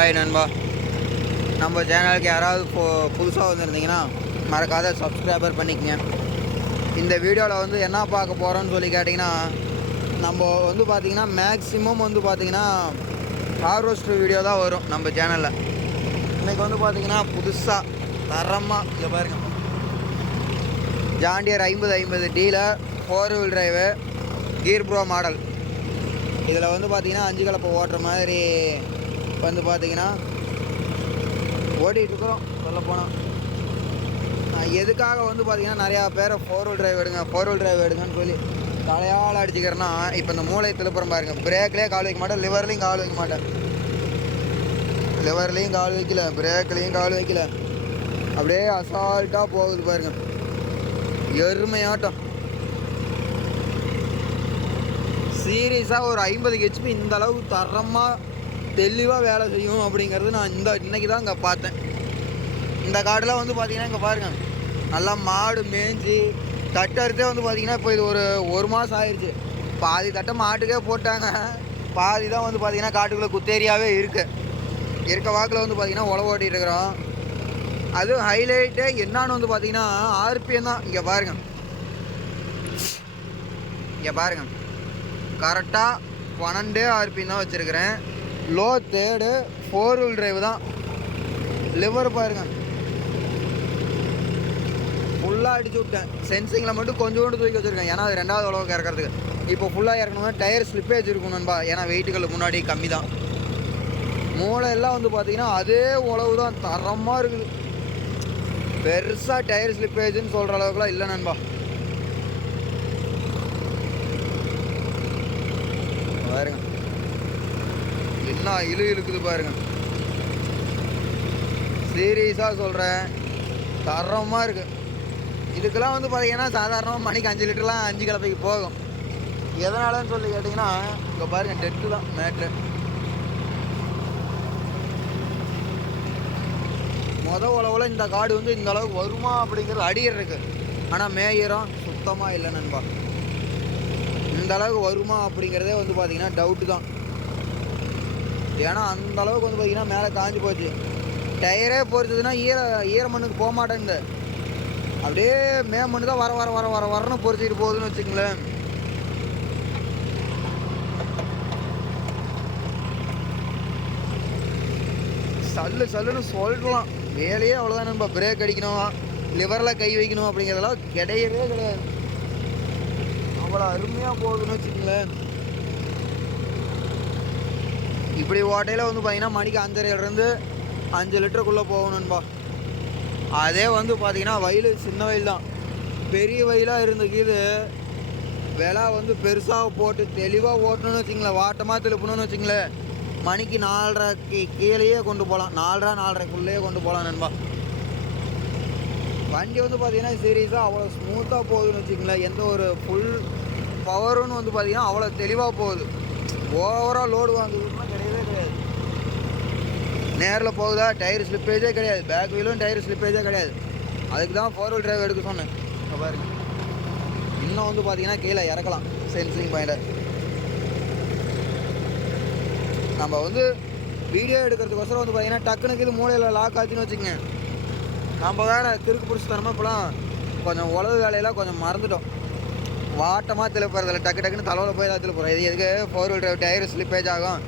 Hi நண்பா. நம்ம சேனலுக்கு யாராவது இப்போ புதுசாக வந்திருந்தீங்கன்னா மறக்காத சப்ஸ்கிரைபர் பண்ணிக்கங்க. இந்த வீடியோவில் வந்து என்ன பார்க்க போகிறோன்னு சொல்லி கேட்டிங்கன்னா நம்ம வந்து பார்த்திங்கன்னா மேக்ஸிமம் வந்து பார்த்திங்கன்னா ஹார்வெஸ்டர் வீடியோ தான் வரும் நம்ம சேனலில் இன்றைக்கி வந்து பார்த்திங்கன்னா புதுசாக தரமாக இங்கே பாருங்க. ஜாண்டியர் ஐம்பது ஐம்பது dealer four wheel drive gear pro model இதில் வந்து பார்த்திங்கன்னா அஞ்சு கலப்பை ஓட்டுற மாதிரி வந்து பார்த்தீங்கன்னா ஓடிட்டுருக்குறோம் இருக்கிறோம் எதுக்காக வந்து பார்த்தீங்கன்னா நிறையா பேரை ஃபோர் வீல் டிரைவ் எடுங்க ஃபோர் வீல் டிரைவ் எடுங்கன்னு சொல்லி தலையால் அடிச்சுக்கிறேன்னா இப்போ இந்த மூளை திருப்புறம் பாருங்க. பிரேக்லேயே கால் வைக்க மாட்டேன் லிவர்லேயும் கால் வைக்க மாட்டேன். லிவர்லேயும் கால் வைக்கல பிரேக்லேயும் கால் வைக்கல. அப்படியே அசால்ட்டாக போகுது பாருங்க. எருமையாட்டம். சீரியஸாக ஒரு ஐம்பது ஹெச்பி இந்த அளவுக்கு தரமாக தெளிவாக வேலை செய்யும் அப்படிங்கிறது நான் இந்த இன்றைக்கி தான் இங்கே பார்த்தேன். இந்த காட்டில் வந்து பார்த்தீங்கன்னா இங்கே பாருங்கள் நல்லா மாடு மேய்ஞ்சி தட்டறுத்தே வந்து பார்த்தீங்கன்னா இப்போ இது ஒரு ஒரு மாதம் ஆயிடுச்சு பாதி தட்டை மாட்டுக்கே போட்டாங்க. பாதி தான் வந்து பார்த்தீங்கன்னா காட்டுக்குள்ளே குத்தேரியாவே இருக்குது இருக்க வாக்கில் வந்து பார்த்தீங்கன்னா உழவு ஓட்டிகிட்டு இருக்கிறோம். அதுவும் ஹைலைட்டே என்னான்னு வந்து பார்த்தீங்கன்னா ஆர்பிஎம் தான். இங்கே பாருங்க. இங்கே பாருங்க. கரெக்டாக பன்னெண்டே ஆர்பிஎம் தான் வச்சுருக்கிறேன். Low third four wheel drive தான். லிவர் பாருங்க. ஃபுல்லாக அடிச்சு விட்டேன். சென்சிங்கில் மட்டும் கொஞ்சோண்டு தூக்கி வச்சுருக்கேன். ஏன்னா அது ரெண்டாவது அளவுக்கு இறக்கிறதுக்கு இப்போ ஃபுல்லாக இறக்கணும்னா டயர் ஸ்லிப்பேஜ் இருக்கும் நண்பா. ஏன்னா வெயிட்டுகள் முன்னாடி கம்மி தான். மூளை எல்லாம் வந்து பார்த்தீங்கன்னா அதே உழவு தான். தரமாக இருக்குது. பெருசாக டயர் ஸ்லிப்பேஜ்னு சொல்கிற அளவுக்குலாம் இல்லை நண்பா பாருங்க என்ன இழு இழுக்குது பாருங்க. சீரியஸாக சொல்கிறேன் தரமாக இருக்கு. இதுக்கெல்லாம் வந்து பார்த்தீங்கன்னா சாதாரணமாக மணிக்கு அஞ்சு லிட்டர்லாம் அஞ்சு கலப்பைக்கு போகும். எதனாலன்னு சொல்லி கேட்டிங்கன்னா இங்கே பாருங்க டெட்டு தான் மேட்ரு. முத உழவுல இந்த காடு வந்து இந்த அளவுக்கு வருமா அப்படிங்கிறது அடியர் இருக்கு. ஆனால் மேயரம் சுத்தமாக இல்லை நண்பா. இந்த அளவுக்கு வருமா அப்படிங்கிறதே வந்து பார்த்தீங்கன்னா டவுட்டு தான். ஏன்னா அந்த அளவுக்கு வந்து பார்த்தீங்கன்னா மேலே காஞ்சி போச்சு. டயரே பொறிச்சதுன்னா ஈர ஈர மண்ணுக்கு போக மாட்டேங்குது. அப்படியே மே மண்ணு தான் வர வர வர வர வரன்னு பொறிச்சிட்டு போகுதுன்னு வச்சுங்களேன் சல்லு சல்லுன்னு சொல்லலாம் வேலையே அவ்வளோதான் நம்ம பிரேக் அடிக்கணும். லிவரில் கை வைக்கணும் அப்படிங்கிறதெல்லாம் கிடையவே கிடையாது. அவ்வளோ அருமையாக போகுதுன்னு வச்சுக்கங்களேன். இப்படி ஓட்டையில் வந்து பார்த்தீங்கன்னா மணிக்கு அஞ்சரைலேருந்து அஞ்சு லிட்டருக்குள்ளே போகணும்பா அதே வந்து பார்த்தீங்கன்னா வயல் சின்ன வயல் தான். பெரிய வயலாக இருந்துக்கிது விலை வந்து பெருசாக போட்டு தெளிவாக ஓட்டணும்னு வச்சுங்களேன் வாட்டமாக திருப்பணும்னு வச்சுங்களேன் மணிக்கு நாலரைக்கு கீழேயே கொண்டு போகலாம் நாலரை நாலரைக்குள்ளேயே கொண்டு போகலாம் நண்பா. வண்டி வந்து பார்த்தீங்கன்னா சீரியஸாக அவ்வளோ ஸ்மூத்தாக போகுதுன்னு வச்சுங்களேன் எந்த ஒரு ஃபுல் பவருன்னு வந்து பார்த்தீங்கன்னா அவ்வளோ தெளிவாக போகுது. ஓவராக லோடு வாங்குது நேரில் போகுதா? டயர் ஸ்லிப்பேஜே கிடையாது. பேக் வீலும் டயர் ஸ்லிப்பேஜே கிடையாது. அதுக்கு தான் ஃபோர் வீல் டிரைவ் எடுக்க சொன்னேன். பாருங்க. இன்னும் வந்து பார்த்தீங்கன்னா கீழே இறக்கலாம். சென்சிங் பாயிண்ட்டை நம்ம வந்து வீடியோ எடுக்கிறதுக்கோசரம் வந்து பார்த்தீங்கன்னா டக்குனுக்கு இது மூலையில் லாக் ஆச்சுன்னு வச்சுக்கங்க. நம்ம வேறு திருக்கு பிடிச்சி தரமா இப்போலாம் கொஞ்சம் உழவு வேலையெல்லாம் கொஞ்சம் மறந்துட்டோம். வாட்டமாக திருப்புறதில்ல. டக்கு டக்குன்னு தலைவில் போய் தான் திருப்புறோம். இது எதுக்கு? Four wheel drive tyre slippage ஆகும்.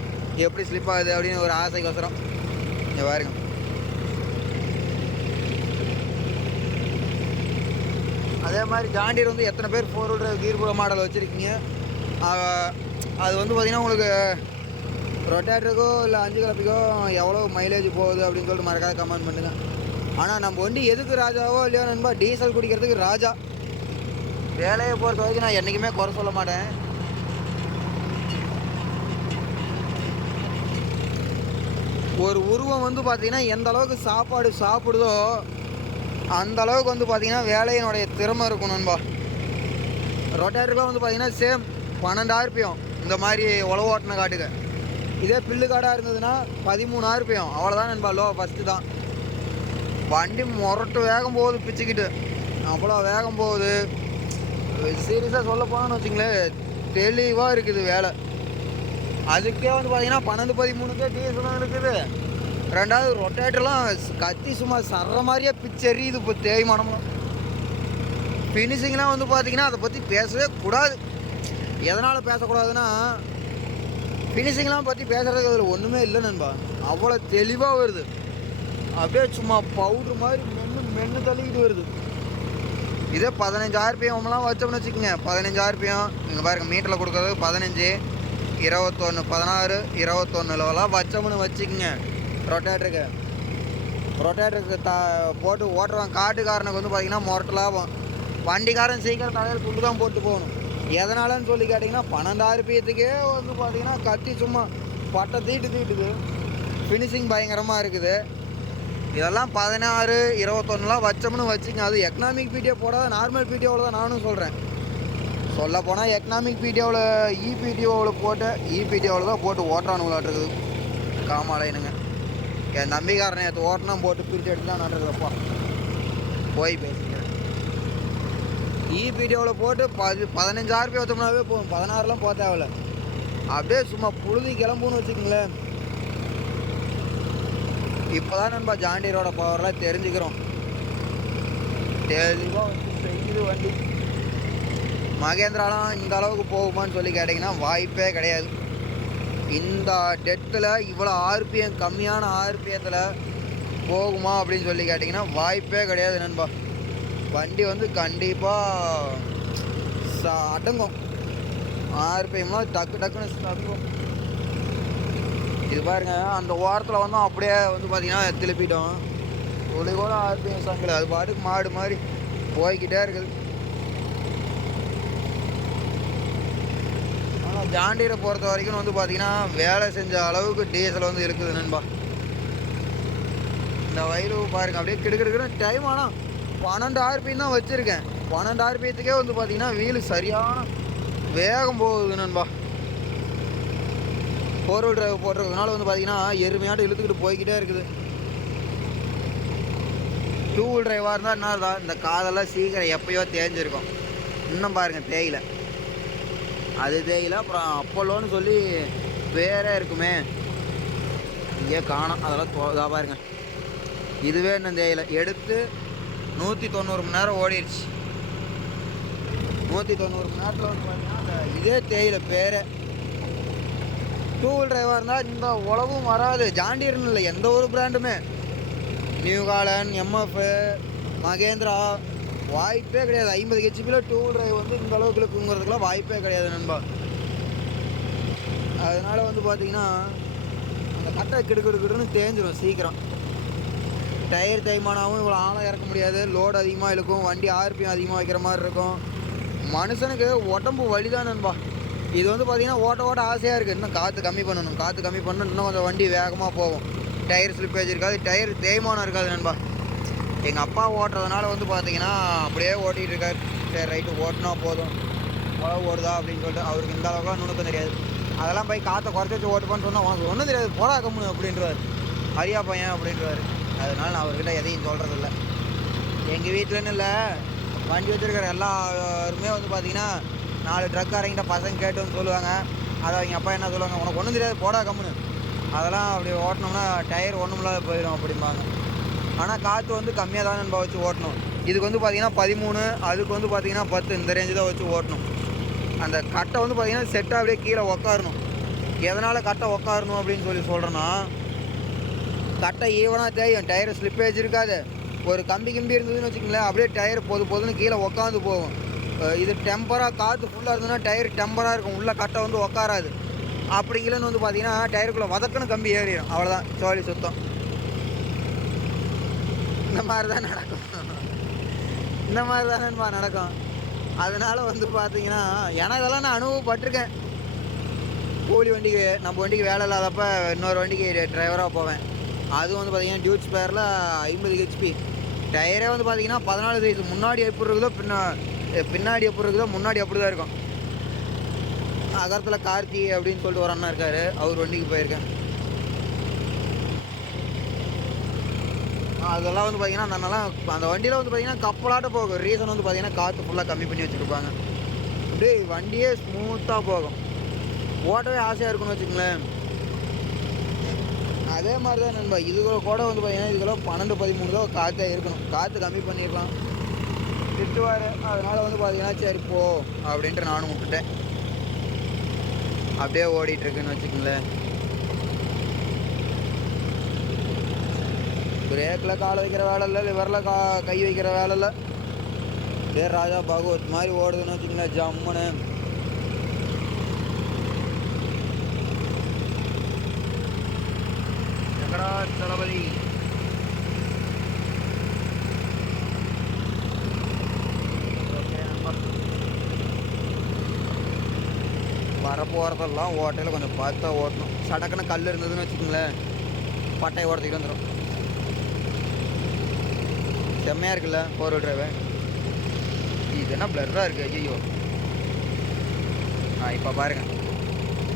எப்படி ஸ்லிப் ஆகுது அப்படின்னு ஒரு ஆசைக்கோசரம். இங்கே பாருங்க. அதே மாதிரி ஜாண்டியர் வந்து எத்தனை பேர் four wheeler drive gear model வச்சுருக்கீங்க? அது வந்து பார்த்திங்கன்னா உங்களுக்கு ரொட்டேட்டருக்கோ இல்லை அஞ்சு கலப்பிக்கோ எவ்வளோ மைலேஜ் போகுது அப்படின்னு சொல்லிட்டு மறக்காத கமெண்ட் பண்ணுங்கள் ஆனால் நம்ம வண்டி எதுக்கு ராஜாவோ இல்லையோ நண்பா டீசல் குடிக்கிறதுக்கு ராஜா. வேலையை பொறுத்த வரைக்கும் நான் என்றைக்குமே குறை சொல்ல மாட்டேன். ஒரு உருவம் வந்து பார்த்திங்கன்னா எந்த அளவுக்கு சாப்பாடு சாப்பிடுதோ அந்த அளவுக்கு வந்து பார்த்திங்கன்னா வேலையினுடைய திறமை இருக்கும் நண்பா. ரொட்டேட்டருக்குலாம் வந்து பார்த்திங்கன்னா சேம் பன்னெண்டாயிரம் இந்த மாதிரி உழவோட்டின காட்டுக்கு. இதே பில்லு காடாக இருந்ததுன்னா பதிமூணாயிரம் அவ்வளோதான் நண்பா லோ ஃபஸ்ட்டு தான். வண்டி முரட்டு வேகம் போகுது பிச்சுக்கிட்டு. அவ்வளோ வேகம் போகுது. சீரியஸாக சொல்ல போனோம்னு வச்சுங்களேன் தெளிவாக இருக்குது வேலை. அதுக்கே வந்து பார்த்தீங்கன்னா பன்னெண்டு பதிமூணுக்கே டீசல் இருக்குது. ரெண்டாவது ரொட்டேட்டர்லாம் கத்தி சும்மா சர்ற மாதிரியே பிச்செறியுது இப்போ தேய்மானம்லாம் ஃபினிஷிங்லாம் வந்து பார்த்தீங்கன்னா அதை பற்றி பேசவே கூடாது. எதனால் பேசக்கூடாதுன்னா ஃபினிஷிங்லாம் பற்றி பேசுறதுக்கு அதில் ஒன்றுமே இல்லை நண்பா. அவ்வளோ தெளிவாக வருது. அப்படியே சும்மா பவுட்ரு மாதிரி மென்று மென்று தள்ளிக்கிட்டு வருது. இதே பதினஞ்சு ஆர்பிஎம்லாம் வச்சோம்னு வச்சுக்கோங்க. பதினஞ்சு ஆர்பிஎம் இங்கே பாருங்க மீட்டரில் கொடுக்குறது பதினஞ்சு. இருபத்தொன்று பதினாறு இருபத்தொன்னுலலாம் வச்சோம்னு வச்சுக்கோங்க. ரொட்டேட்டருக்கு ரொட்டேட்டருக்கு த போட்டு ஓட்டுறவன் காட்டுக்காரனுக்கு வந்து பார்த்திங்கன்னா மொரட்டு லாபம். வண்டிக்காரன் சீக்கிரம் தலையில் துண்டு தான் போட்டு போகணும். எதனாலன்னு சொல்லி கேட்டிங்கன்னா பன்னெண்டு வந்து பார்த்திங்கன்னா கத்தி சும்மா பட்டை தீட்டு தீட்டுது. ஃபினிஷிங் பயங்கரமாக இருக்குது. இதெல்லாம் பதினாறு இருபத்தொன்னுலாம் வச்சோம்னு வச்சுங்க அது எக்கனாமிக் பிடிஓ போடாத நார்மல் பிடிஓவில் தான் நானும் சொல்கிறேன் சொல்ல போனால் எக்கனாமிக் பிடிஓவில் இபிடிஓவில் போட்டு இபிடிஓவில் தான் போட்டு ஓட்டானுங்களாட்டுருக்குது காமாலைனுங்க. என் நம்பிக்காரனை நேற்று ஓட்டணும் போட்டு பிரித்து எடுத்து தான் நடக்குதுப்பா போய் பேசிக்கிறேன் இபிடிஓவில் போட்டு பதி பதினஞ்சு ஆர்பி வச்சோம்னாவே போதும். பதினாறுலாம் போக தேவையில்ல. அப்படியே சும்மா புழுதி கிளம்புன்னு வச்சுக்கோங்களேன். இப்போதான் நண்பா ஜாண்டியரோட பவர்லாம் தெரிஞ்சுக்கிறோம். தெளிவாக வந்து செய்யுது வண்டி. மகேந்திராலாம் இந்த அளவுக்கு போகுமான்னு சொல்லி கேட்டிங்கன்னா வாய்ப்பே கிடையாது. இந்த டெத்தில் இவ்வளோ ஆர்பிஎம் கம்மியான ஆர்பிஎத்தில் போகுமா அப்படின்னு சொல்லி கேட்டிங்கன்னா வாய்ப்பே கிடையாது நண்பா. வண்டி வந்து கண்டிப்பாக ச அடங்கும். ஆர்பிஎம்லாம் டக்கு டக்குன்னு அடங்கும். இது பாருங்க அந்த ஓரத்தில் வந்து அப்படியே வந்து பார்த்திங்கன்னா திருப்பிட்டோம். ஒளி கூட ஆர்பிஎம் சங்கில் அது பாட்டுக்கு மாடு மாதிரி போய்கிட்டே இருக்குது. ஜாண்டியரை பொறுத்த வரைக்கும் வந்து பார்த்தீங்கன்னா வேலை செஞ்ச அளவுக்கு டீசல் வந்து இருக்குது நண்பா. இந்த வயலு பாருங்க அப்படியே கிடுக்கிடுக்குன்னு டைம் ஆனால் பன்னெண்டு ஆர்பிஎம் தான் வச்சுருக்கேன். பன்னெண்டு ஆர்பியத்துக்கே வந்து பார்த்தீங்கன்னா வீல் சரியான வேகம் போகுது நண்பா. ஃபோர் வீல் டிரைவ் போட்டிருக்கிறதுனால வந்து பார்த்தீங்கன்னா எருமையாட்டு இழுத்துக்கிட்டு போய்கிட்டே இருக்குது. டூ வீல் டிரைவாக இருந்தால் என்ன இருந்தால் இந்த காதெல்லாம் சீக்கிரம் எப்பயோ தேஞ்சிருக்கும். இன்னும் பாருங்கள் தேயிலை. அது தேயில அப்புறம் அப்போலோன்னு சொல்லி வேறே இருக்குமே. இங்கே காணோம். அதெல்லாம் பாருங்க. இதுவே இன்னும் தேயில. எடுத்து நூற்றி தொண்ணூறு மணி நேரம் ஓடிடுச்சு நூற்றி தொண்ணூறு மணி நேரத்தில் வந்து பார்த்தீங்கன்னா அந்த இதே தேயில பேரே. டூ வீல் டிரைவாக இருந்தால் இந்த உழவும் வராது. ஜாண்டியர்னு இல்லை எந்த ஒரு பிராண்டுமே நியூ காலன் எம்எஃப் மகேந்திரா வாய்ப்பே கிடையாது. ஐம்பது ஹெச்பியில் டூ டிரைவ் வந்து இந்த அளவுக்கு இருக்குங்கிறதுக்குலாம் வாய்ப்பே கிடையாது நண்பா. அதனால் வந்து பார்த்தீங்கன்னா அந்த கட்டை கிடுக்கிடுக்கிடுன்னு தேஞ்சிடும் சீக்கிரம். டயர் தைமானாவும் இவ்வளோ ஆழம் இறக்க முடியாது. லோடு அதிகமாக இழுக்கும். வண்டி ஆர்பிஎம் அதிகமாக வைக்கிற மாதிரி இருக்கும். மனுஷனுக்கு உடம்பு வலிதான் நண்பா. இது வந்து பார்த்திங்கன்னா ஓட்ட ஓட்ட ஆசையாக இருக்குது இன்னும் காற்று கம்மி பண்ணணும். காற்று கம்மி பண்ணணும். இன்னும் கொஞ்சம் வண்டி வேகமாக போகும். டயர் ஸ்லிப்பேஜ் இருக்காது. டயர் தேய்மானம் இருக்காது நண்பா. எங்கள் அப்பா ஓட்டுறதுனால வந்து பார்த்தீங்கன்னா அப்படியே ஓட்டிகிட்டு இருக்காரு. சரி ரைட்டு ஓட்டினா போதும். உழவு ஓடுதா அப்படின்னு சொல்லிட்டு அவருக்கு இந்த அளவுக்கு நுணுக்கம் தெரியாது. அதெல்லாம் போய் காற்றை குறைச்சி வச்சு ஓட்டுப்பான்னு சொன்னால் உனக்கு ஒன்றும் தெரியாது. போடா கம்முனு அப்படின்றவார். அரியா பையன் அப்படின்றவார். அதனால நான் அவர்கிட்ட எதையும் சொல்கிறதில்ல எங்கள் வீட்டிலன்னு இல்லை. வண்டி வச்சுருக்கிற எல்லாருமே வந்து பார்த்தீங்கன்னா நாலு ட்ரக் அரங்கிட்ட பசங்க கேட்டுன்னு சொல்லுவாங்க. அதை அவங்க அப்பா என்ன சொல்லுவாங்க உனக்கு ஒன்றும் தெரியாது. போடா கம்முனு. அதெல்லாம் அப்படி ஓட்டினோம்னா டயர் ஒன்றும் இல்லாத போயிடும் அப்படிம்பாங்க. ஆனால் காற்று வந்து கம்மியாக தான் நம்ம வச்சு ஓட்டணும். இதுக்கு வந்து பார்த்தீங்கன்னா பதிமூணு அதுக்கு வந்து பார்த்தீங்கன்னா பத்து இந்த ரேஞ்சு தான் வச்சு ஓட்டணும். அந்த கட்டை வந்து பார்த்திங்கன்னா செட்டாக அப்படியே கீழே உக்காரணும். எதனால் கட்டை உக்காரணும் அப்படின்னு சொல்லி சொல்கிறேன்னா கட்டை ஈவனாக தேயும் டயர் ஸ்லிப்பேஜ் இருக்காது. ஒரு கம்பி கிம்பி இருந்ததுன்னு வச்சுக்கோங்களேன் அப்படியே டயர் பொது பொதுன்னு கீழே உக்காந்து போகும். இது டெம்பராக காற்று ஃபுல்லாக இருந்ததுன்னா டயர் டெம்பராக இருக்கும். உள்ள கட்டை வந்து உக்காராது. அப்படி இல்லைன்னு வந்து பார்த்தீங்கன்னா டயருக்குள்ளே வதக்குன்னு கம்பி ஏறிடும். அவ்வளோதான் சோழி சுத்தம். இந்த மாதிரி தான் நடக்கும். இந்த மாதிரி தான் நண்பா நடக்கும். அதனால் வந்து பார்த்தீங்கன்னா ஏன்னா இதெல்லாம் நான் அனுபவப்பட்டிருக்கேன். கூலி வண்டிக்கு நம்ம வண்டிக்கு வேலை இல்லாதப்ப இன்னொரு வண்டிக்கு டிரைவராக போவேன். அதுவும் வந்து பார்த்தீங்கன்னா டியூட் ஸ்பேரில் ஐம்பது ஹெச்பி டயரே வந்து பார்த்தீங்கன்னா பதினாலு சைஸ் முன்னாடி எப்படி இருக்குதோ பின்னா பின்னாடி எப்படி இருக்குதோ முன்னாடி அப்படி தான் இருக்கும். அகரத்தில் கார்த்தி அப்படின்னு சொல்லிட்டு ஒரு அண்ணா இருக்கார். அவர் வண்டிக்கு போயிருக்கேன். அதெல்லாம் வந்து பார்த்தீங்கன்னா நல்லா அந்த வண்டியில் வந்து பார்த்தீங்கன்னா கப்பலாட்ட போகும். ரீசன் வந்து பார்த்தீங்கன்னா காற்று ஃபுல்லாக கம்மி பண்ணி வச்சுருப்பாங்க. அப்படியே வண்டியே ஸ்மூத்தாக போகும். ஓட்டவே ஆசையாக இருக்குன்னு வச்சுக்கோங்களேன். அதே மாதிரி தான் நண்பா இதுக்குள்ள கூட வந்து பார்த்தீங்கன்னா இதுக்கெல்லாம் பன்னெண்டு பதிமூணு தான் காற்றே இருக்கணும். காற்று கம்மி பண்ணிடலாம். திட்டுவார். அதனால் வந்து பார்த்தீங்கன்னா சரி போ அப்படின்ட்டு நானும் விட்டுட்டேன். அப்படியே ஓடிட்டுருக்குன்னு வச்சுக்கோங்களேன். பிரேக்கில் கால் வைக்கிற வேலை இல்லை லிவரில் கா கை வைக்கிற வேலை இல்லை பேர் ராஜா பகவத் மாதிரி ஓடுதுன்னு வச்சுங்களேன் ஜம்முன்னு. எங்கடா தளபதி? வரப்போகிறதெல்லாம் ஓட்டையில் கொஞ்சம் பார்த்தா ஓட்டணும். சடக்குன்னு கல் இருந்ததுன்னு வச்சுக்கோங்களேன் பட்டையை ஓடத்துக்கிட்டு வந்துடும் செம்மையாக இருக்குல்ல ஃபோர் வீல் டிரைவர் இது என்ன பிளர்ராக இருக்குது ஐயோ ஆ இப்போ பாருங்க.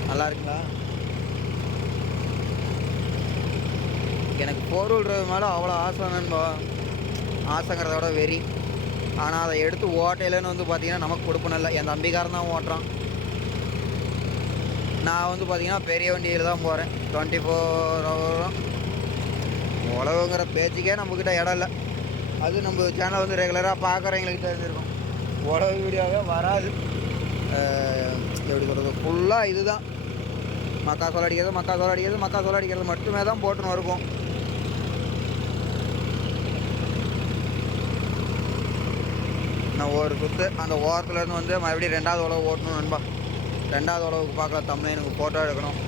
நல்லா இருக்குங்களா எனக்கு ஃபோர் வீல் டிரைவ் மேலே அவ்வளோ ஆசை நண்பா. ஆசைங்கிறத விட வெறி. ஆனால் அதை எடுத்து ஓட்டையிலன்னு வந்து பார்த்தீங்கன்னா நமக்கு கொடுப்பணும் இல்லை. என் தம்பிக்காரன் தான் ஓட்டுறான். நான் வந்து பார்த்தீங்கன்னா பெரிய வண்டியில் தான் போகிறேன் டுவெண்ட்டி ஃபோர் ஹவரும் உழவுங்கிற பேச்சுக்கே நம்மக்கிட்ட இடம் இல்லை. அது நம்ம சேனல் வந்து ரெகுலராக பார்க்குறவங்களுக்கு தெரிஞ்சிருக்கும். உடவு வீடியோவே வராது. எப்படி சொல்கிறது ஃபுல்லாக இதுதான். மக்கா சோள அடிக்கிறது மக்கா சோளம் அடிக்கிறது மக்கா சோள அடிக்கிறது மட்டுமே தான் போட்டுன்னு இருக்கும். நான் ஒரு குத்து அந்த ஓரத்துலேருந்து வந்து மறுபடியும் ரெண்டாவது உழவு ஓட்டணும் நண்பா. ரெண்டாவது உழவுக்கு பார்க்கலாம் தமிழ் எனக்கு ஃபோட்டோ எடுக்கணும்.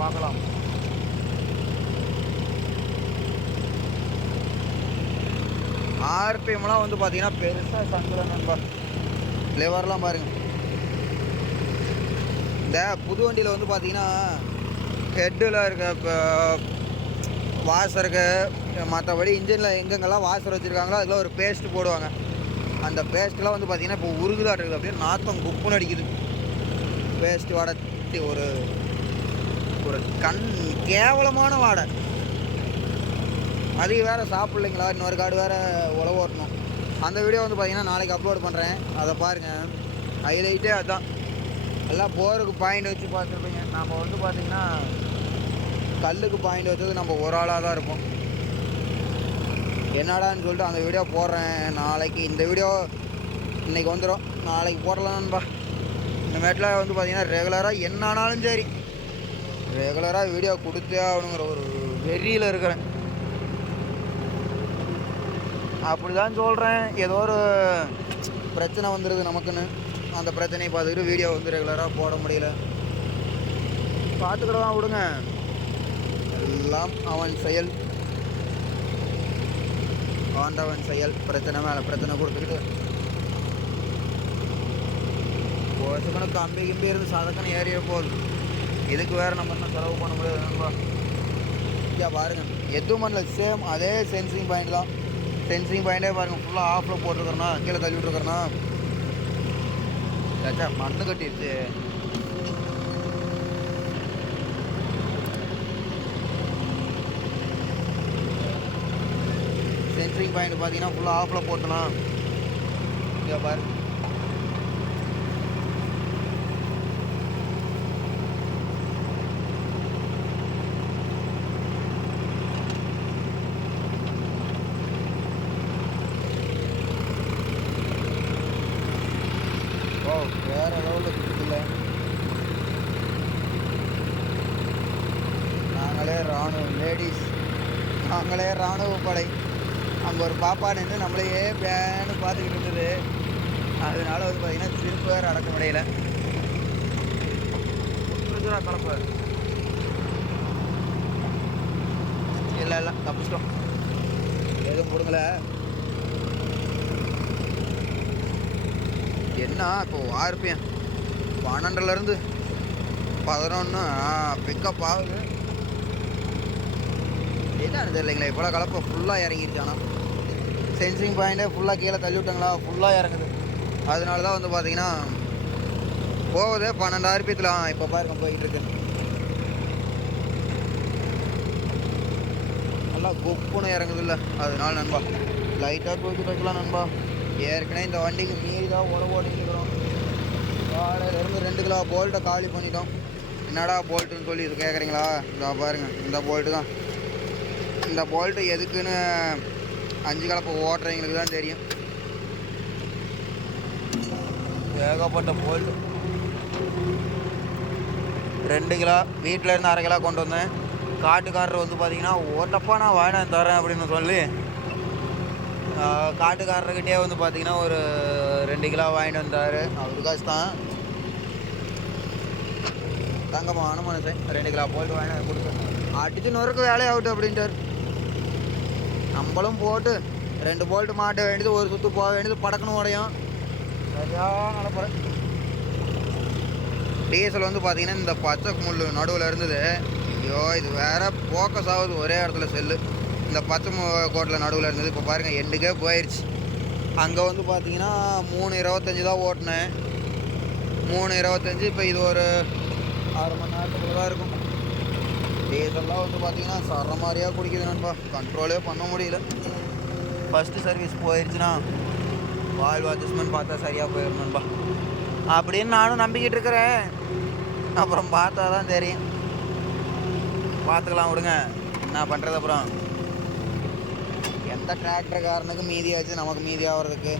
பார்க்கலாம். ஆர்பிஎம்லாம் வந்து பார்த்தீங்கன்னா பெருசாக சங்கல நண்பா. லிவர்லாம் பாருங்க. இந்த புது வண்டியில் வந்து பார்த்தீங்கன்னா ஹெட்டில் இருக்க இப்போ வாசருக்கு மற்றபடி இன்ஜினில் எங்கெங்கெல்லாம் வாசர் வச்சுருக்காங்களோ அதில் ஒரு பேஸ்ட் போடுவாங்க. அந்த பேஸ்ட்லாம் வந்து பார்த்தீங்கன்னா இப்போ உருகுதா இருக்குது அப்படியே நாத்தம் குப்புன்னு அடிக்குது. பேஸ்ட் வாடை ஒரு ஒரு கண் கேவலமான வாடை. அதுக்கு வேறு சாப்பிட்லைங்களா? இன்னொரு காடு வேறு உழவு ஓட்டணும். அந்த வீடியோ வந்து பார்த்திங்கன்னா நாளைக்கு அப்லோட் பண்ணுறேன் அதை பாருங்கள் ஹைலைட்டே அதுதான் எல்லாம் போருக்கு பாயிண்ட் வச்சு பார்த்துருப்பீங்க. நம்ம வந்து பார்த்திங்கன்னா கல்லுக்கு பாயிண்ட் வச்சது நம்ம ஒரு ஆளாக தான் இருப்போம். என்னடான்னு சொல்லிட்டு அந்த வீடியோ போடுறேன். நாளைக்கு இந்த வீடியோ இன்னைக்கு வந்துடும் நாளைக்கு போடலாம்பா இனிமேட்டில் வந்து பார்த்திங்கன்னா ரெகுலராக என்னானாலும் சரி. ரெகுலராக வீடியோ கொடுத்தே ஆகணுங்கிற ஒரு வெறியில் இருக்கிறேன். அப்படி தான் சொல்கிறேன் ஏதோ ஒரு பிரச்சனை வந்துடுது நமக்குன்னு. அந்த பிரச்சனையை பார்த்துக்கிட்டு வீடியோ வந்து ரெகுலராக போட முடியல. பார்த்துக்கிடலாம் விடுங்க. எல்லாம் அவன் செயல். ஆண்டவன் செயல். பிரச்சனை மேலே பிரச்சனை கொடுத்துக்கிட்டு. போச்சுக்கணும் கம்பி கிம்பி இருந்து சதக்கணும் ஏறிய போகுது இதுக்கு வேறு நம்ம என்ன செலவு பண்ண முடியாது நண்பா. பாருங்கள் பாருங்க. எதுவும் பண்ணல. சேம் அதே சென்சிங் பாயிண்ட் தான். சென்சிங் பாயிண்டே பாருங்க ஃபுல்லாக ஆஃபில் போட்டிருக்கிறனா கீழே தள்ளி விட்ருக்கிறனா சச்சா மண்ணு கட்டிடுச்சு. சென்ட்ரிங் பாயிண்ட் பார்த்தீங்கன்னா ஃபுல்லாக ஆஃபில் போட்டனா. இங்கே பாரு. நாங்களே ராணுவ படை அங்கே ஒரு பாப்பா நின்று நம்மளையே பேன்னு பார்த்துக்கிட்டு இருந்தது. அதனால வந்து பார்த்தீங்கன்னா சிரிப்பு வேறு அடக்க முடியல கலப்பு? இல்லை இல்லை தப்பிச்சிட்டோம். எதுவும் கொடுங்கல என்ன இப்போ ஆர்பிஎம் பன்னெண்டுலேருந்து பதினொன்று பிக்கப் ஆகுது. என்னன்னு தெரியலைங்களா இவ்வளோ கலப்பை ஃபுல்லாக இறங்கிருச்சு ஆனால் சென்சிங் பாயிண்ட்டே ஃபுல்லாக கீழே தள்ளி விட்டாங்களா? ஃபுல்லாக இறங்குது. அதனால தான் வந்து பார்த்தீங்கன்னா போகுது பன்னெண்டாயிரம் ஆர்பியத்தில் இப்போ பாருங்க போயிட்டு இருக்கு. நல்லா குப்புன்னு இறங்குது இல்லை அதனால நண்பா லைட்டாக தூக்கி வைக்கலாம் நண்பா. ஏற்கனவே இந்த வண்டிக்கு மீறி தான் உழவு ஓடிக்கிறோம் காலையிலேருந்து ரெண்டு கிலோ போல்ட்டை காலி பண்ணிட்டோம். என்னடா போல்ட்டுன்னு சொல்லி இது கேட்குறீங்களா இந்த பாருங்க இந்த போல்ட்டு தான். இந்த போல்ட்டு எதுக்குன்னு அஞ்சு கலப்பை ஓட்டுறவங்களுக்கு தான் தெரியும். ஏகப்பட்ட போல்ட்டு ரெண்டு கிலோ வீட்டில் இருந்து அரை கிலோ கொண்டு வந்தேன். காட்டுக்காரர் வந்து பார்த்தீங்கன்னா ஓட்டப்பா நான் வாங்கினு தரேன் அப்படின்னு சொல்லி காட்டுக்காரர்கிட்டே வந்து பார்த்தீங்கன்னா ஒரு ரெண்டு கிலோ வாங்கிட்டு வந்தார். அவரு காசு தான். தங்கமான மனுஷன். ரெண்டு கிலோ போல்ட்டு வாங்கிட்டு கொடுத்தேன். அடிச்சு நொறுக்கு வேலையாகட்டும் அப்படின்ட்டார். நம்மளும் போட்டு ரெண்டு போல்ட்டு மாட்ட வேண்டியது ஒரு சுற்று போக வேண்டியது படக்கணும் உடையும். சரியாக நடப்புறேன் டீசல் வந்து பார்த்தீங்கன்னா இந்த பச்சை முள் நடுவில் இருந்தது. ஐயோ இது வேற ஃபோக்கஸ் ஆகுது. ஒரே இடத்துல செல்லு. இந்த பச்சை கோட்டில் நடுவில் இருந்தது. இப்போ பாருங்கள் எண்டுக்கே போயிடுச்சு அங்கே வந்து பார்த்தீங்கன்னா மூணு இருபத்தஞ்சி தான் ஓட்டினேன். மூணு இருபத்தஞ்சி இப்போ இது ஒரு ஆறு மணி நேரத்துக்குள்ள தான் இருக்கும். டீசல்லாம் வந்து பார்த்தீங்கன்னா சர மாதிரியாக குடிக்குது நண்பா. கண்ட்ரோலே பண்ண முடியல. ஃபஸ்ட்டு சர்வீஸ் போயிடுச்சுன்னா வாழ்வு அட்ஜஸ்ட்மெண்ட் பார்த்தா சரியாக போயிடும் நண்பா. அப்படின்னு நானும் நம்பிக்கிட்டு இருக்கிறேன். அப்புறம் பார்த்தா தான் தெரியும். பார்த்துக்கலாம் விடுங்க. என்ன பண்ணுறது அப்புறம்? எந்த டிராக்டர்காரனுக்கு மீதியாச்சு நமக்கு மீதி ஆகிறதுக்கு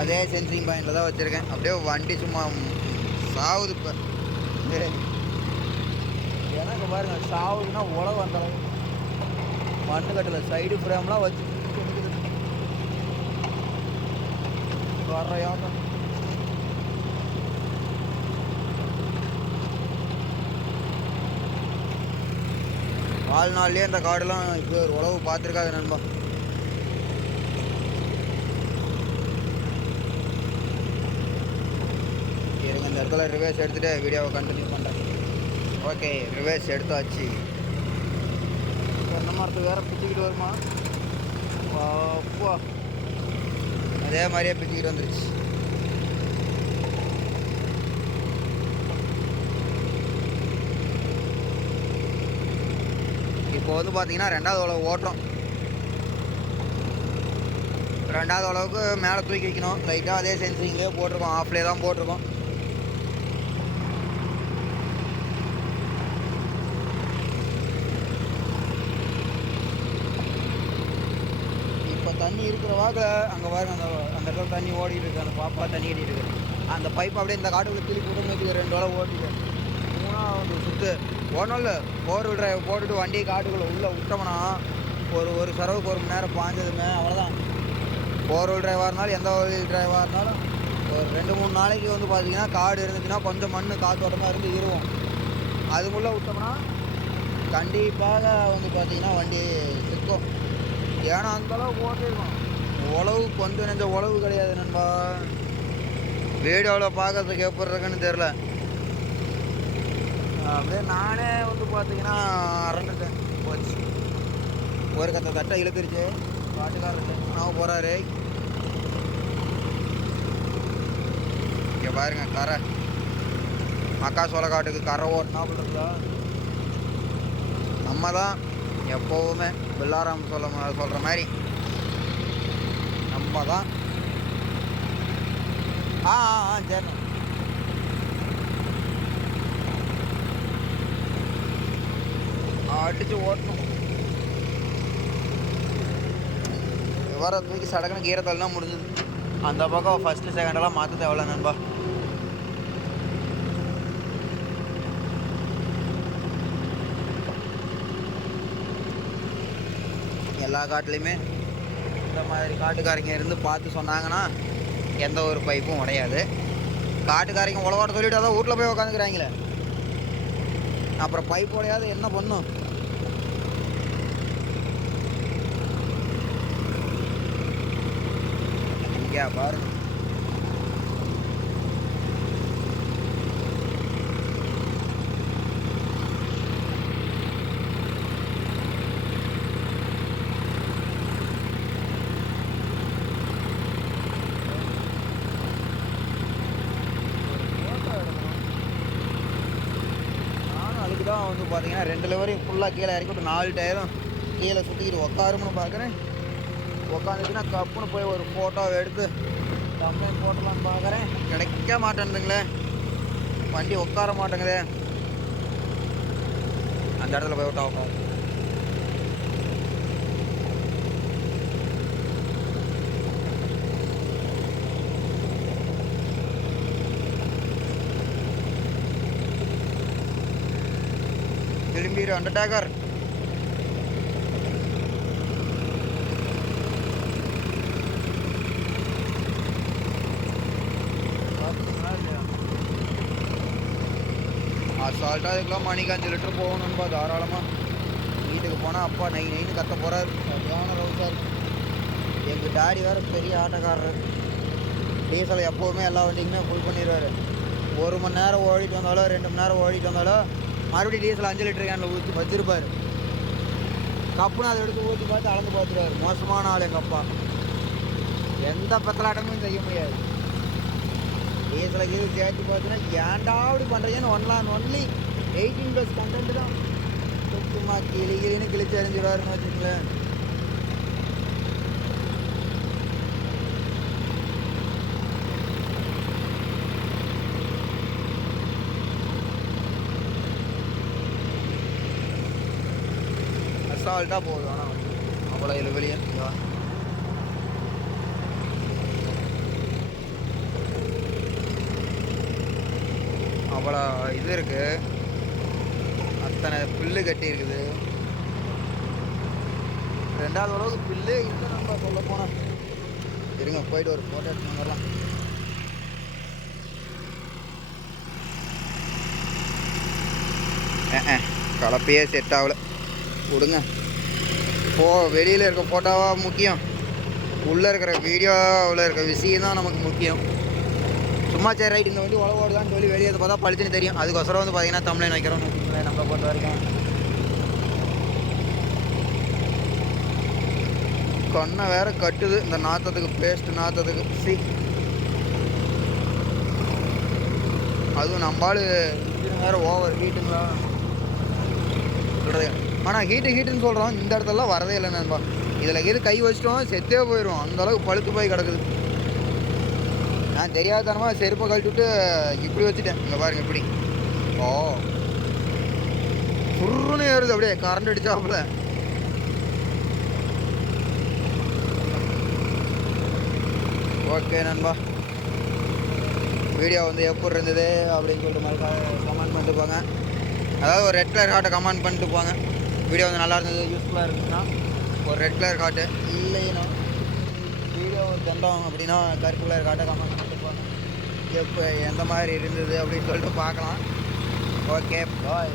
அதே சென்சிங் பாயிண்டில் தான் வச்சுருக்கேன். அப்படியே வண்டி சும்மா சாவுது இப்போ. எனக்கு பாருங்க சாவுதுன்னா உழவு அந்த அளவு மண்ணு கட்டில் சைடு ஃப்ரேம்லாம் வச்சு வர்றையாக வாழ்நாள்லேயே இந்த காடெல்லாம் இப்போ ஒரு உழவு பார்த்துருக்காது நண்பா. இடத்துல ரிவேர்ஸ் எடுத்துகிட்டு வீடியோவை கண்டினியூ பண்ணுறேன் ஓகே ரிவேர்ஸ் எடுத்தாச்சு. தென்னை மரத்து வேற பிச்சுக்கிட்டு வருமா? அப்பா. அதே மாதிரியே பிச்சுக்கிட்டு வந்துருச்சு. இப்போ வந்து பார்த்தீங்கன்னா ரெண்டாவது உழவு ஓட்டுறோம். ரெண்டாவது அளவுக்கு மேலே தூக்கி வைக்கணும். லைட்டாக அதே சென்சிங்லேயே போட்டிருக்கோம். ஆஃப்லேயே தான் போட்டிருக்கோம் இப்போ பார்க்கல. அங்கே பாருங்க அந்த அந்த இடத்துல தண்ணி ஓடிட்டு இருக்கு. அந்த பாப்பா தண்ணி கட்டிட்டு இருக்கு. அந்த பைப் அப்படியே இந்த காட்டுக்குள்ள கிளி கூட மேய்க்கு ரெண்டு வேலை ஓட்டிட்டு. வந்து சுற்று ஒன்றும் போர் ஃபோர் டிரைவ் போட்டுட்டு வண்டியை காட்டுக்குள்ளே உள்ளே விட்டோம்னா ஒரு ஒரு சரவுக்கு ஒரு மணி நேரம் பாஞ்சதுமே அவ்வளோதான் போர் வீல் டிரைவாக இருந்தாலும் எந்த வீல் டிரைவாக இருந்தாலும் ஒரு ரெண்டு மூணு நாளைக்கு வந்து பார்த்தீங்கன்னா காடு இருந்துச்சுன்னா கொஞ்சம் மண் காத்தோட்டமாக இருந்து இருவோம் அதுக்குள்ளே விட்டோம்னா கண்டிப்பாக வந்து பார்த்தீங்கன்னா வண்டி சிக்கும். ஏன்னா அந்தளவுக்கு ஓட்டிருக்கோம். உழவு கொஞ்சம் நெஞ்ச உழவு கிடையாது நண்பா. வீடியோவில் பார்க்கறதுக்கு எப்படி இருக்குன்னு தெரில அப்படியே நானே வந்து பார்த்தீங்கன்னா அரண்டுட்டேன். போச்சு. ஒரு கத்த தட்டை இழுத்துருச்சு. பாட்டுக்காரர் நான் போகிறாரு இங்கே பாருங்க கரை. மக்கா சோளக்காட்டுக்கு கரை ஓட்டினா இருக்குதா? நம்ம தான் எப்போவுமே பில்லாராம் சொல்ல சொல்கிற மாதிரி. நம்ம தான் ஆ ஆ ஆ சரி. அடிச்சு ஓட்டணும். வர தூக்கி சடக்குன்னு கீரை தள்ளலாம் முடிஞ்சது. அந்த பக்கம் ஃபஸ்ட்டு செகண்டெல்லாம் மாற்ற தேவையில்ல நண்பா. எல்லா காட்டுலேயுமே இந்த மாதிரி காட்டுக்காரங்க இருந்து பார்த்து சொன்னாங்கன்னா எந்த ஒரு பைப்பும் உடையாது. காட்டுக்காரங்க உழவாட சொல்லிட்டு அதான் வீட்டில் போய் உக்காந்துக்கிறாங்களே. அப்புறம் பைப் உடையாது என்ன பண்ணும்? இங்கே பாருங்க. வந்து பார்த்தீங்கன்னா ரெண்டு லெவரையும் ஃபுல்லாக கீழே இறக்கி விட்டு நாலு டயரும் கீழே சுற்றிக்கிட்டு உட்காரும்னு பார்க்குறேன். உக்காந்துச்சுன்னா கப்புன்னு போய் ஒரு ஃபோட்டோவை எடுத்து கம்ப்ளைண்ட் போட்டலாம்னு பார்க்குறேன். கிடைக்க நிற்க மாட்டேன்னுங்களே வண்டி உட்கார மாட்டேங்குதே. அந்த இடத்துல போய் விட்டா திரும்பி அண்டர்டேக்கர் அசால்ட்டாக இதுக்கெல்லாம் மணிக்கு அஞ்சு லிட்டர் போகணும்பா தாராளமாக வீட்டுக்கு போனால் அப்பா நை நைன்னு கத்த போகிறார் சரியான ரவுசார் எங்கள் டாடி வேறு பெரிய ஆட்டக்காரர். டீசல் எப்போவுமே எல்லா வண்டிக்குமே ஃபுல் பண்ணிடுவார். ஒரு மணி நேரம் ஓடிட்டு வந்தாலும் ரெண்டு மணி நேரம் ஓடிட்டு வந்தாலோ மறுபடியும் டீசல் அஞ்சு லிட்டர் கேனில் ஊற்றி வச்சிருப்பார். கப்புன்னு அதை எடுத்து ஊற்றி பார்த்து அளந்து பார்த்துருவார். மோசமான ஆள் எங்கள் அப்பா. எந்த பத்தலாட்டமும் செய்ய முடியாது. டீசலை கீழே சேர்த்து பார்த்தீங்கன்னா ஏன்டா அப்படி பண்ணுறீங்கன்னு ஒன்லான் ஒன்லி எயிட்டீன் ப்ளஸ் கண்டென்ட் தான். சுத்தமாக கிளி கிளின்னு கிழிச்சு அறிஞ்சிடுவாருன்னு வச்சுக்கலேன் அசால்ட்டாக போகுது ஆனால் அவ்வளோ இதில் வெளியே அவ்வளோ இது இருக்கு. அத்தனை புல்லு கட்டி இருக்குது. ரெண்டாவது அளவுக்கு புல்லு இல்லை நம்ம சொல்ல போனால் இருங்க போயிட்டு ஒரு ஃபோட்டோ எடுத்து கலப்பையே செட் ஆகல. விடுங்க. போ வெளியில் இருக்க ஃபோட்டோவா முக்கியம். உள்ளே இருக்கிற வீடியோவில் இருக்க விஷயம் தான் நமக்கு முக்கியம். சும்மா சரி ரைட் இந்த வண்டி உழவு சொல்லி வெளியே பார்த்தா பழுத்துன்னு தெரியும். அதுக்கொசரம் வந்து பார்த்தீங்கன்னா தமிழன் வைக்கிறோம். நம்ம பொறுத்த வரைக்கும். கண்ணை வேற கட்டுது. இந்த நாத்தத்துக்கு பேஸ்ட் நாத்தத்துக்கு. சி. அதுவும் நம்மளால் வேற ஓவர் ஹீட்டுங்களா சொல்கிறது ஆனால் ஹீட்டு ஹீட்டுன்னு சொல்கிறோம் இந்த இடத்துலலாம் வரதே இல்லை நண்பா. இதில் எது கை வச்சிட்டோம் செத்தே போயிடும் அந்தளவுக்கு பழுத்து போய் கிடக்குது. நான் தெரியாதனமாக செருப்பை கழட்டி விட்டு இப்படி வச்சுட்டேன். இங்கே பாருங்கள் இப்படி. ஓ. சுருன்னு ஏறுது அப்படியே. கரண்ட் அடிச்சாப்புல. ஓகே நண்பா. வீடியோ வந்து எப்படி இருந்தது அப்படின்னு சொல்லிட்டு மாதிரி கமெண்ட் பண்ணிட்டு போங்க. அதாவது ஒரு ரெட் கலர் ஹார்ட்டை கமெண்ட் பண்ணிட்டு போங்க. வீடியோ வந்து நல்லா இருந்தது யூஸ்ஃபுல்லாக இருந்துச்சுன்னா ஒரு ரெட் கலர் காட்டு இல்லைன்னா வீடியோ தண்டம் அப்படின்னா கருப்பு கலர் காட்டை கமெண்ட் பண்ணிட்டு எப்போ எந்த மாதிரி இருந்தது அப்படின்னு சொல்லிட்டு பார்க்கலாம். Okay bye